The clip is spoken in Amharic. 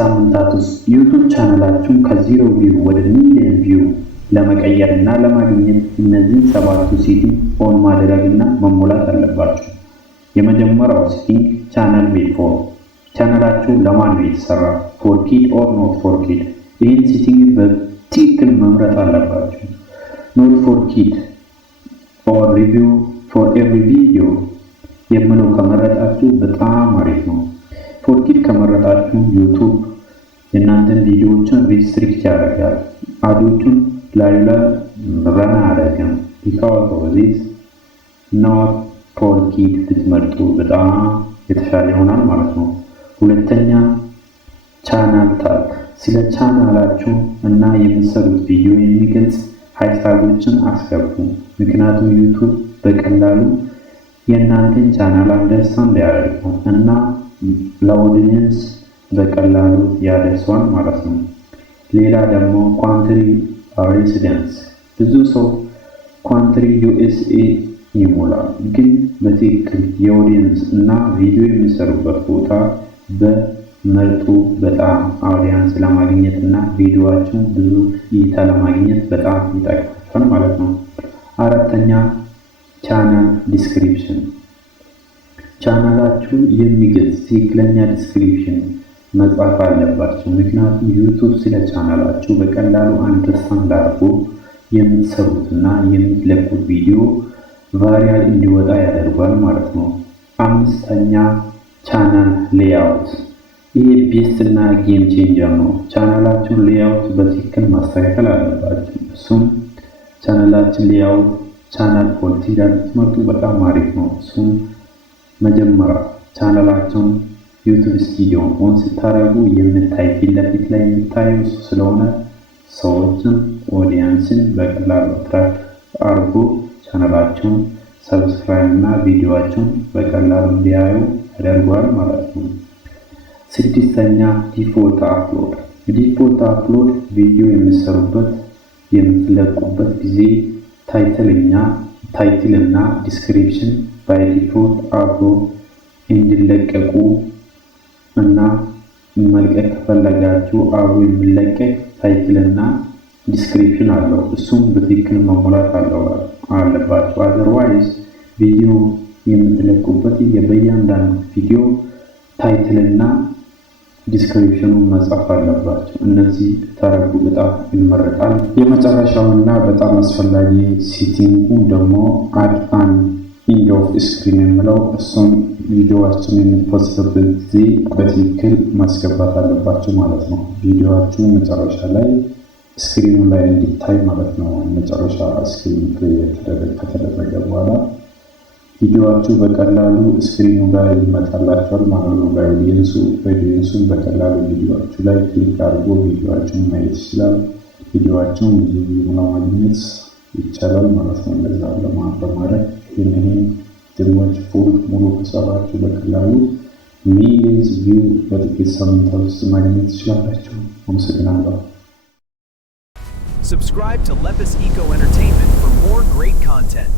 ሳምንታት ውስጥ ዩቲዩብ ቻናላችሁን ከ0 ቪው ወደ ሚሊየን ቪው ለመቀየር እና ለማግኘት እነዚህ 7 ሴቲንግ ኦን ማድረግና መሞላት አለባችሁ። የመጀመሪያው ሴቲንግ ቻናል ሜድ ፎር፣ ቻናላችሁ ለማን ነው የተሰራ? ፎር ኪድ ኦር ኖት ፎር ኪድ? ይህን ሴቲንግ በትክክል መምረጥ አለባችሁ። ኖት ፎር ኪድ ኦር ሪቪው ፎር ኤቭሪ ቪዲዮ የምለው ከመረጣችሁ በጣም አሪፍ ነው። ፎር ኪድ ከመረጣችሁ ዩቲዩብ የእናንተን ቪዲዮዎችን ሪስትሪክት ያደርጋል። አዶቹን ላይ ረና አያደርግም። because of this not for kid ብትመርጡ በጣም የተሻለ ይሆናል ማለት ነው። ሁለተኛ ቻናል ታግ፣ ስለ ቻናላችሁ እና የምትሰሩት ቪዲዮ የሚገልጽ ሃሽታጎችን አስገቡ። ምክንያቱም ዩቲዩብ በቀላሉ የእናንተን ቻናል አንደርስታንድ ያደርጋል እና ለኦዲየንስ በቀላሉ ያደርሰዋል ማለት ነው። ሌላ ደግሞ ካንትሪ ሬሲደንስ፣ ብዙ ሰው ካንትሪ ዩኤስኤ ይሞላል፣ ግን በትክክል የኦዲየንስ እና ቪዲዮ የሚሰሩበት ቦታ በመርጡ በጣም አውዲየንስ ለማግኘት እና ቪዲዮአችሁን ብዙ እይታ ለማግኘት በጣም ይጠቅማችኋል ማለት ነው። አራተኛ ቻናል ዲስክሪፕሽን፣ ቻናላችሁ የሚገልጽ ትክክለኛ ዲስክሪፕሽን መጻፍ አለባችሁ። ምክንያቱም ዩቲዩብ ስለ ቻናላችሁ በቀላሉ አንደርስታንድ አድርጎ የምትሰሩትና የምትለቁት ቪዲዮ ቫይራል እንዲወጣ ያደርጋል ማለት ነው። አምስተኛ ቻናል ሌአውት፣ ይሄ ቤስት እና ጌም ቼንጀር ነው። ቻናላችሁን ሌአውት በትክክል ማስተካከል አለባችሁ። እሱም ቻናላችን ሌአውት ቻናል ኳሊቲ ጋር ብትመርጡ በጣም አሪፍ ነው። እሱም መጀመሪያ ቻናላችሁን ዩቲዩብ ስቱዲዮ ኦን ስታደርጉ የምታይ ፊት ለፊት ላይ የምታዩ እሱ ስለሆነ ሰዎችን ኦዲየንስን በቀላሉ አትራክት አድርጎ ቻናላችሁን ሰብስክራይብ እና ቪዲዮአችሁን በቀላሉ እንዲያዩ ያደርጋል ማለት ነው። ስድስተኛ ዲፎልት አፕሎድ፣ ዲፎልት አፕሎድ ቪዲዮ የሚሰሩበት የምትለቁበት ጊዜ ታይትል እና ዲስክሪፕሽን ባይ ዲፎልት አብሮ እንዲለቀቁ እና መልቀቅ ከፈለጋችሁ አብሮ የሚለቀቅ ታይትል እና ዲስክሪፕሽን አለው። እሱም በትክክል መሞላት አለባችሁ። አዘርዋይዝ ቪዲዮ የምትለቁበት በእያንዳንዱ ቪዲዮ ታይትል እና ዲስክሪፕሽኑን መጻፍ አለባችሁ። እነዚህ ተረጉ በጣም ይመረጣል። የመጨረሻውና በጣም አስፈላጊ ሴቲንጉ ደግሞ አድ አን ኢንድ ኦፍ ስክሪን የምለው እሱን ቪዲዮአችን የሚፖስትበት ጊዜ በትክክል ማስገባት አለባችሁ ማለት ነው። ቪዲዮአችሁ መጨረሻ ላይ ስክሪኑ ላይ እንዲታይ ማለት ነው። መጨረሻ ስክሪን ከተደረገ በኋላ ቪዲዮአችሁ በቀላሉ ስክሪኑ ጋር ይመጣላችኋል ማለት ነው። ኦዲየንሱን በቀላሉ ቪዲዮአችሁ ላይ ክሊክ አድርጎ ቪዲዮአችሁን ማየት ይችላል። ቪዲዮአችሁን ብዙ ቪው ለማግኘት ይቻላል ማለት ነው። እንደዛ በማድረግ ይህንን ድሞች ፉል ሙሉ ከሰራችሁ በቀላሉ ሚሊየንስ ቪው በጥቂት ሳምንታት ውስጥ ማግኘት ትችላላችሁ። አመሰግናለሁ። Subscribe to Lepus Eco Entertainment for more great content.